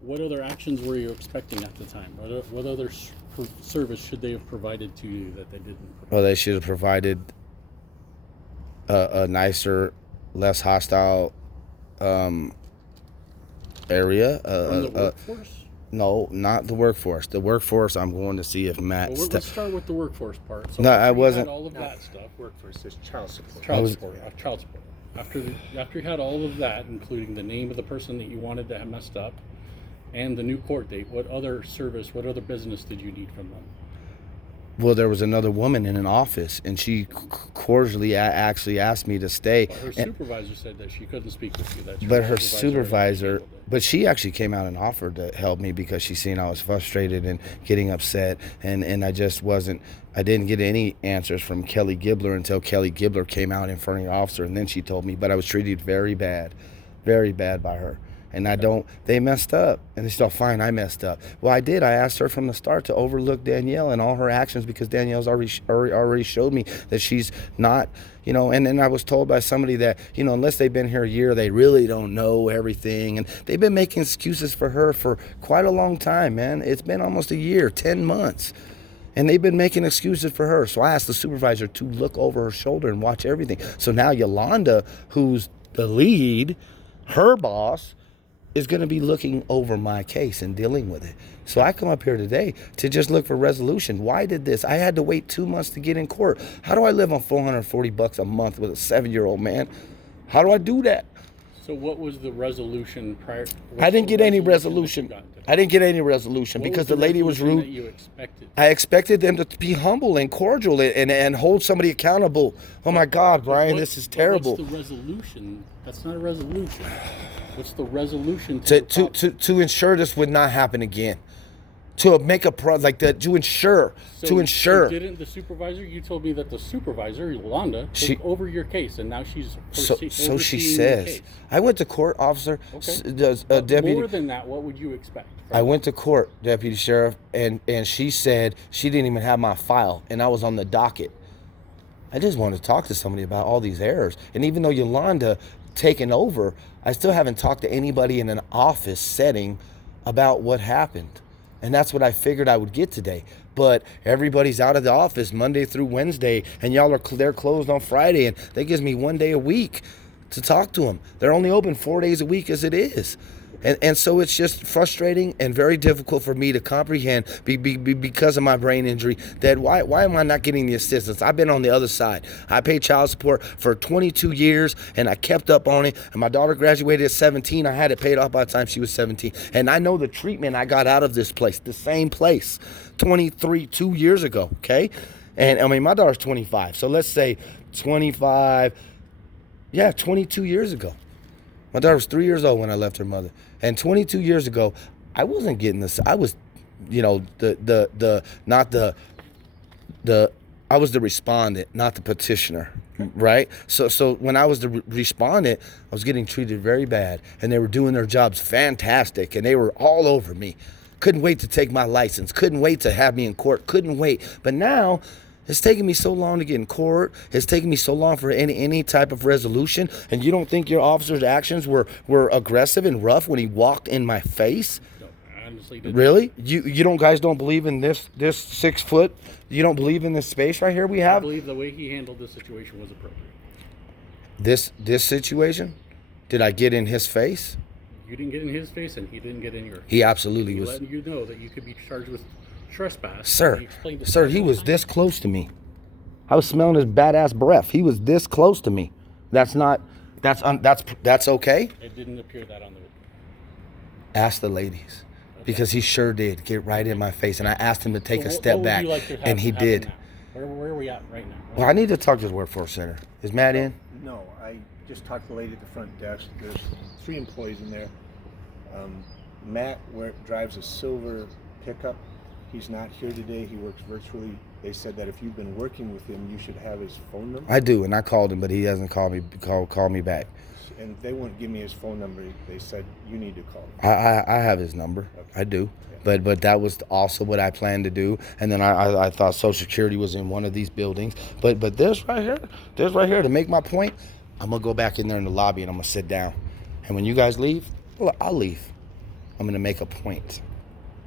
What other actions were you expecting at the time? What other service should they have provided to you that they didn't provide? Well, they should have provided a nicer, less hostile area. From the workforce? No, not the workforce. The workforce, I'm going to see if Matt... Well, let's start with the workforce part. So no, I wasn't... all of that stuff. Workforce is child support. Child support. After you had all of that, including the name of the person that you wanted to have messed up, and the new court date, what other service, what other business did you need from them? Well, there was another woman in an office, and she cordially actually asked me to stay. But her supervisor said that she couldn't speak with you. But her supervisor, but she actually came out and offered to help me because she seen I was frustrated and getting upset, and I just wasn't. I didn't get any answers from Kelly Gibbler until Kelly Gibbler came out in front of the officer, and then she told me. But I was treated very bad by her. And they messed up. And they still, fine, I messed up. Well, I did. I asked her from the start to overlook Danielle and all her actions because Danielle's already showed me that she's not, and then I was told by somebody that, unless they've been here a year, they really don't know everything. And they've been making excuses for her for quite a long time, man. It's been almost a year, 10 months. And they've been making excuses for her. So I asked the supervisor to look over her shoulder and watch everything. So now Yolanda, who's the lead, her boss, is going to be looking over my case and dealing with it. So I come up here today to just look for resolution. Why did this? I had to wait 2 months to get in court. How do I live on $440 a month with a 7-year-old man? How do I do that? So what was the resolution prior? I didn't get any resolution. I didn't get any resolution because the lady was rude. That you expected? I expected them to be humble and cordial and hold somebody accountable. Oh my God, Brian, this is terrible. What's the resolution? That's not a resolution. What's the resolution to ensure this would not happen again? To make to ensure. So didn't the supervisor? You told me that the supervisor, Yolanda, took over your case, and now she's so she says. I went to court, officer. Okay. Deputy. More than that, what would you expect? I went to court, deputy sheriff, and she said she didn't even have my file, and I was on the docket. I just wanted to talk to somebody about all these errors, and even though Yolanda taken over, I still haven't talked to anybody in an office setting about what happened. And that's what I figured I would get today. But everybody's out of the office Monday through Wednesday, and they're closed on Friday, and that gives me 1 day a week to talk to them. They're only open 4 days a week as it is. And so it's just frustrating and very difficult for me to comprehend because of my brain injury that why am I not getting the assistance? I've been on the other side. I paid child support for 22 years and I kept up on it. And my daughter graduated at 17. I had it paid off by the time she was 17. And I know the treatment I got out of this place, the same place, 2 years ago, okay? And I mean, my daughter's 25. So let's say 22 years ago. My daughter was 3 years old when I left her mother. And 22 years ago, I wasn't getting this. I was, I was the respondent, not the petitioner, right? So when I was the respondent, I was getting treated very bad. And they were doing their jobs fantastic. And they were all over me. Couldn't wait to take my license. Couldn't wait to have me in court. Couldn't wait. But now, it's taken me so long to get in court. It's taken me so long for any type of resolution. And you don't think your officer's actions were aggressive and rough when he walked in my face? No, I honestly didn't. Really? You guys don't believe in this 6 foot? You don't believe in this space right here we have? I believe the way he handled this situation was appropriate. This situation? Did I get in his face? You didn't get in his face, and he didn't get in yours. He absolutely was. Letting you know that you could be charged with trespass. Sir, he was this close to me. I was smelling his badass breath. He was this close to me. That's okay? It didn't appear that on the video. Ask the ladies. Okay. Because he sure did get right in my face. And I asked him to take a step back. And he did. Where are we at right now? Well, I need to talk to the workforce center. Is Matt in? No, I just talked to the lady at the front desk. There's 3 employees in there. Matt drives a silver pickup. He's not here today. He works virtually. They said that if you've been working with him, you should have his phone number. I do, and I called him, but he hasn't called me back. And they won't give me his phone number. They said you need to call him. I have his number. Okay. I do. Okay. But that was also what I planned to do. And then I thought Social Security was in one of these buildings. But this right here to make my point, I'm gonna go back in there in the lobby and I'm gonna sit down. And when you guys leave, well, I'll leave. I'm going to make a point.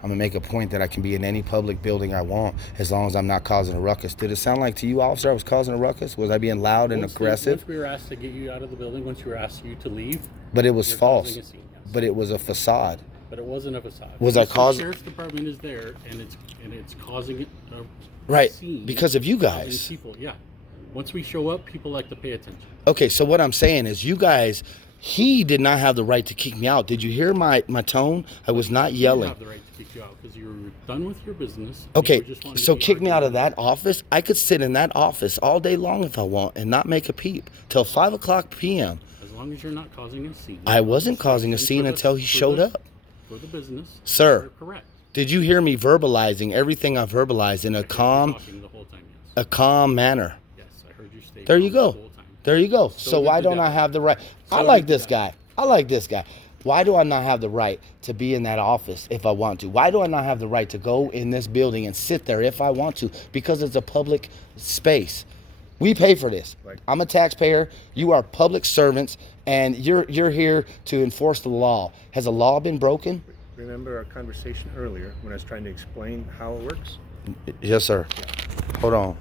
I'm going to make a point that I can be in any public building I want as long as I'm not causing a ruckus. Did it sound like to you, officer, I was causing a ruckus? Was I being loud and aggressive? Once we were asked to get you out of the building, once we were asked you to leave. But it was you're false. causing a scene, yes. But it was a facade. But it wasn't a facade. Was I Once the causing? sheriff's department is there, and it's causing a Right, scene, because of you causing guys. people, yeah. Once we show up, people like to pay attention. Okay, so what I'm saying is you guys, he did not have the right to kick me out. Did you hear my tone? I was not You yelling. have the right to kick you out because you were done with your business. and Okay, you were just wanting so to be kick me out of arguing. that office. I could sit in that office all day long if I want and not make a peep till 5 o'clock p.m. As long as you're not causing a scene. I wasn't causing a And scene for the- until he for showed the- up. For the business. Sir. You're correct. Did you hear me verbalizing everything I've verbalized in a I heard you calm, talking the whole time, yes. a calm manner? Yes, I heard you stay There you calm go. the whole time. There you go. So So did why the don't I deputy. have the right? So I like did the this guy. I like this guy. Why do I not have the right to be in that office if I want to? Why do I not have the right to go in this building and sit there if I want to? Because it's a public space. We pay for this. Right. I'm a taxpayer. You are public servants, and you're here to enforce the law. Has a law been broken? Remember our conversation earlier when I was trying to explain how it works? Yes, sir. Hold on.